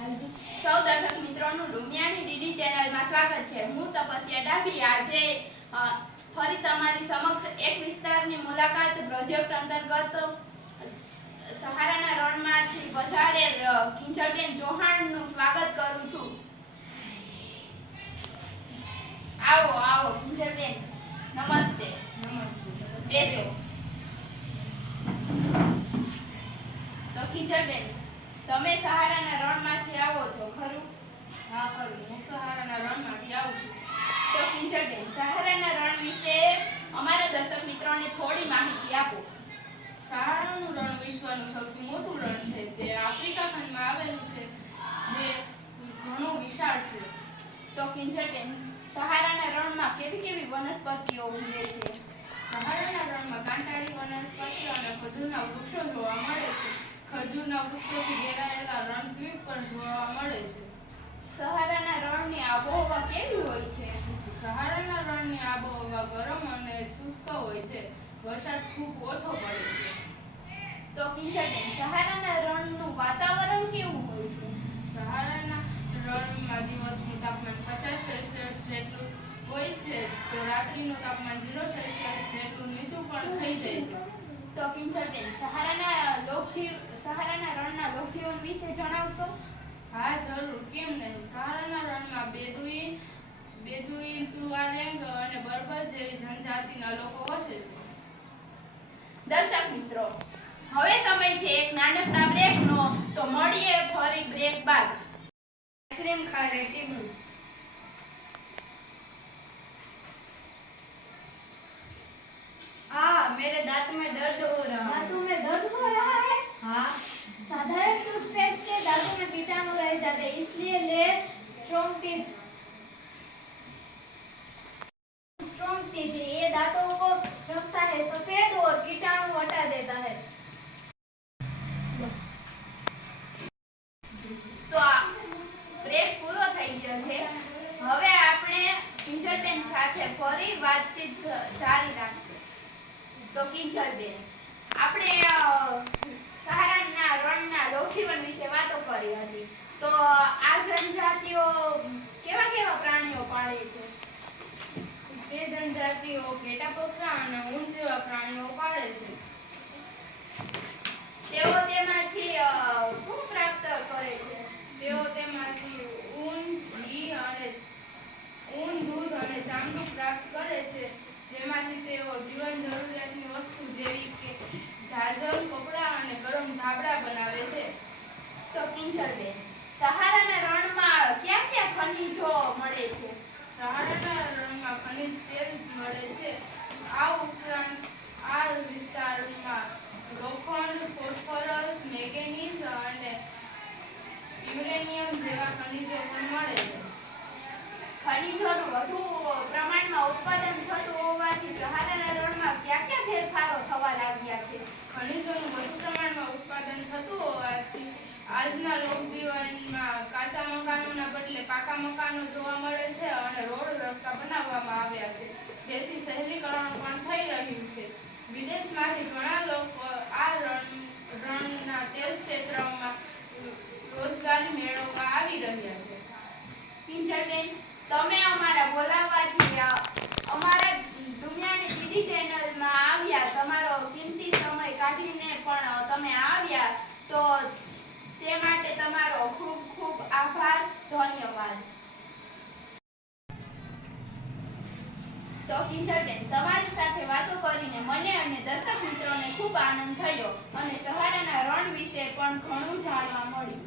સૌ દર્શક મિત્રોનું લુમિયાણી ડીડી ચેનલમાં સ્વાગત છે। હું તપસ્યા ડાભી આજે ફરી તમારી સમક્ષ એક વિસ્તારની મુલાકાત પ્રોજેક્ટ અંતર્ગત સહારાના રણમાંથી પધારેલ કિંજલબેન ચૌહાણનું સ્વાગત કરું છું। આવો આવો કિંજલબેન, નમસ્તે। બેસો। તો કિંજલબેન, તમે સહારાના રણમાંથી આવો છો ખરું? હા ખરું, હું સહારાના રણમાંથી આવું છું। તો કિંજલબેન, સહારાના રણ વિશે અમારા દર્શક મિત્રોને થોડી માહિતી આપો। સહારાનું રણ વિશ્વનું સૌથી મોટું રણ છે, તે આફ્રિકા ખંડમાં આવેલું છે, જે ઘણું વિશાળ છે। તો કિંજલબેન, સહારાના રણમાં કેવી કેવી વનસ્પતિઓ ઉગે છે? સહારાના રણમાં કાંટાળી વનસ્પતિઓ અને ખજૂરના વૃક્ષો જોવા મળે છે। ખજૂરના વૃક્ષોથી ઘેરાયેલા રણદ્વીપ પણ જોવા મળે છે। સહારાના રણની આબોહવા કેવી હોય છે? સહારાના રણની આબોહવા ગરમ અને શુષ્ક હોય છે, વરસાદ ખૂબ ઓછો પડે છે। તો કિંજલબેન, સહારાના રણનું વાતાવરણ કેવું હોય છે? સહારાના રણમાં દિવસનું તાપમાન 50 સેલ્સિયસ જેટલું હોય છે, તો રાત્રિનું તાપમાન 0 સેલ્સિયસ જેટલું નીચું પણ થઈ જાય છે। તો કિંજલબેન, સહારાના રણના લોકજીવન વિશે જણાવશો? હા જરૂર, કેમ નહીં। સહારાના રણમાં બેદુઈન, તુઆરેગ અને બર્બર જેવી જનજાતિના લોકો વસે છે। દર્શક મિત્રો, હવે સમય છે એક નાનકડા બ્રેકનો, તો મળીએ ફરી બ્રેક બાદ। आइसक्रीम खा रही थी मैं। मेरे दांत में दर्द हो रहा है। दांतों में दर्द हो रहा है? हाँ। साधारण टूथपेस्ट के दांतों में कीटाणु रह जाते हैं, इसलिए ले स्ट्रॉन्ग टीथ। स्ट्रॉन्ग टीथ ये दांतों को रखता है सफेद और कीटाणु हटा देता है। તો આ બ્રેક પૂરો થઈ ગયો છે। હવે આપણે કિંજલબેન સાથે ફરી વાતચીત જારી રાખીએ। તો કિંજલબેન, આપણે સહારાના રણના લોકજીવન વિશે વાતો કરી હતી, તો આ જનજાતિઓ કેવા કેવા પ્રાણીઓ પાળે છે? તે જનજાતિઓ ઘેટાપોતરા અને ઊંટ જેવા પ્રાણીઓ પાળે છે। તેઓ તેમાંથી શું પ્રાપ્ત કરે છે? તેઓ તેમાંથી ઊન, દૂધ અને ચામડું પ્રાપ્ત કરે છે, જેમાંથી તેઓ જીવન જરૂરિયાતની વસ્તુ જેવી કે જાજમ, કપડાં અને ગરમ ધાબળા બનાવે છે। તો કિંજલબેન, સહારાના રણમાં ક્યાં ક્યાં ખનિજો મળે છે? સહારાના રણમાં ખનિજ તેલ મળે છે। આ ઉપરાંત આ વિસ્તારમાં લોખંડ, ફોસ્ફરસ, મેંગેનીઝ અને યુરેનિયમ જેવા ખનિજો પણ મળે છે। ખનિજોનું વધુ પ્રમાણમાં ઉત્પાદન થતું હોવાથી સહારાના રણમાં ક્યાં ક્યાં ફેરફારો થવા લાગ્યા છે? ખનિજોનું વધુ પ્રમાણમાં ઉત્પાદન થતું હોવાથી આજના લોકજીવનમાં કાચા મકાનોના બદલે પાકા મકાનો જોવા મળે છે અને રોડ રસ્તા બનાવવામાં આવ્યા છે, જેથી શહેરીકરણ પણ થઈ રહ્યું છે। વિદેશમાંથી ઘણા લોકો આ રણના તેલ ક્ષેત્રમાં રોજગારી મેળવવા આવી રહ્યા છે। કિંજલબેન, તમે અમારા બોલાવવાથી અમારા દુનિયાની ડીડી ચેનલમાં આવ્યા, તમારો કિંમતી સમય કાઢીને પણ તમે આવ્યા, તો તે માટે તમારો ખૂબ ખૂબ આભાર, ધન્યવાદ। તો કિંજલબેન, તમારી સાથે વાતો કરીને મને અને દર્શક મિત્રોને ખૂબ આનંદ થયો અને સહારાના રણ વિશે પણ ઘણું જાણવા મળ્યું।